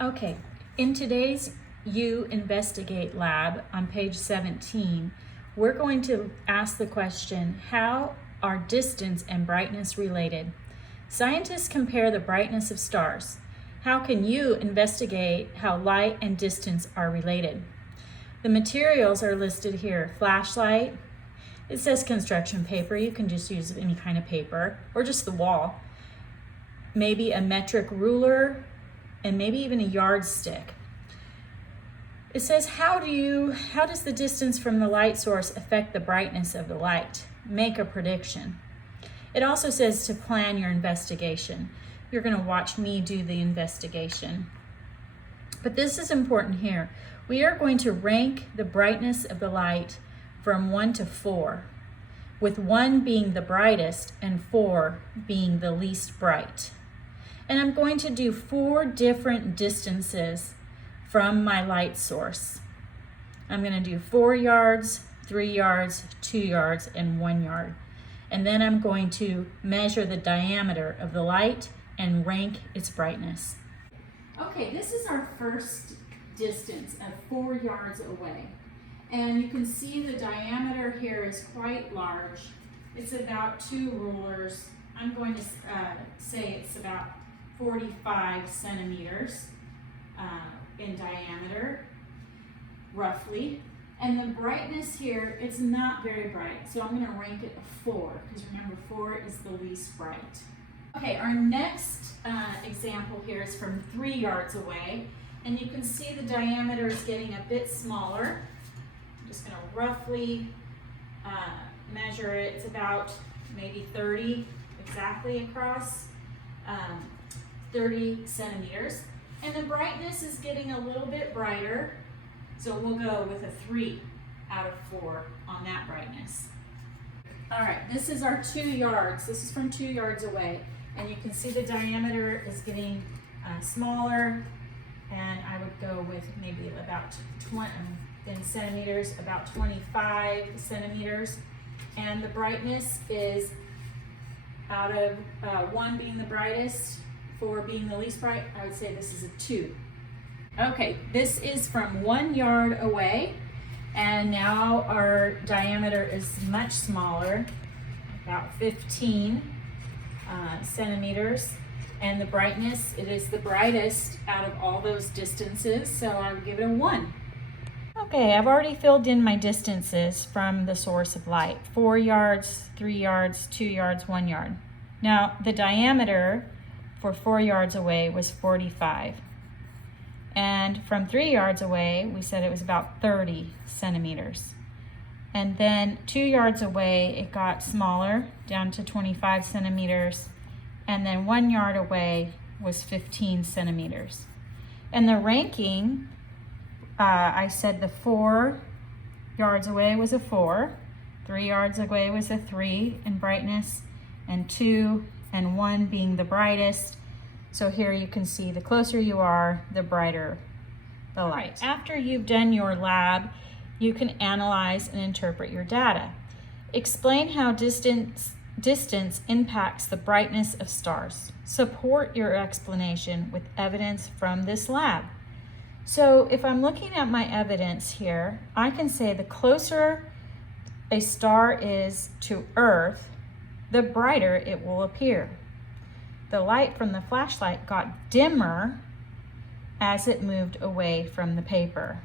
Okay, in today's uInvestigate lab on page 17, we're going to ask the question, how are distance and brightness related? Scientists compare the brightness of stars. How can you investigate how light and distance are related? The materials are listed here: flashlight, it says construction paper, you can just use any kind of paper, or just the wall, maybe a metric ruler, and maybe even a yardstick. It says, how does the distance from the light source affect the brightness of the light? Make a prediction. It also says to plan your investigation. You're going to watch me do the investigation. But this is important here. We are going to rank the brightness of the light from 1 to 4, with 1 being the brightest and 4 being the least bright. And I'm going to do 4 different distances from my light source. I'm going to do 4 yards, 3 yards, 2 yards, and 1 yard. And then I'm going to measure the diameter of the light and rank its brightness. Okay, this is our first distance of 4 yards away. And you can see the diameter here is quite large. It's about 2 rulers. I'm going to say it's about 45 centimeters in diameter, roughly. And the brightness here, it's not very bright, so I'm going to rank it a 4, because remember, 4 is the least bright. Okay, our next example here is from 3 yards away, and you can see the diameter is getting a bit smaller. I'm just going to roughly measure it. It's about maybe 30 exactly across, 30 centimeters. And the brightness is getting a little bit brighter, so we'll go with a 3 out of 4 on that brightness. All right, this is our 2 yards. This is from 2 yards away. And you can see the diameter is getting smaller, and I would go with maybe about 20 in centimeters, about 25 centimeters. And the brightness is out of 1 being the brightest, 4 being the least bright, I would say this is a 2. Okay, this is from 1 yard away, and now our diameter is much smaller, about 15 centimeters, and the brightness, it is the brightest out of all those distances, so I would give it a 1. Okay, I've already filled in my distances from the source of light: 4 yards, 3 yards, 2 yards, 1 yard. Now, the diameter for 4 yards away was 45. And from 3 yards away, we said it was about 30 centimeters. And then 2 yards away, it got smaller, down to 25 centimeters. And then 1 yard away was 15 centimeters. And the ranking, I said the 4 yards away was a 4, 3 yards away was a 3 in brightness, and 2 and 1 being the brightest. So here you can see the closer you are, the brighter the light. After you've done your lab, you can analyze and interpret your data. Explain how distance impacts the brightness of stars. Support your explanation with evidence from this lab. So if I'm looking at my evidence here, I can say the closer a star is to Earth, the brighter it will appear. The light from the flashlight got dimmer as it moved away from the paper.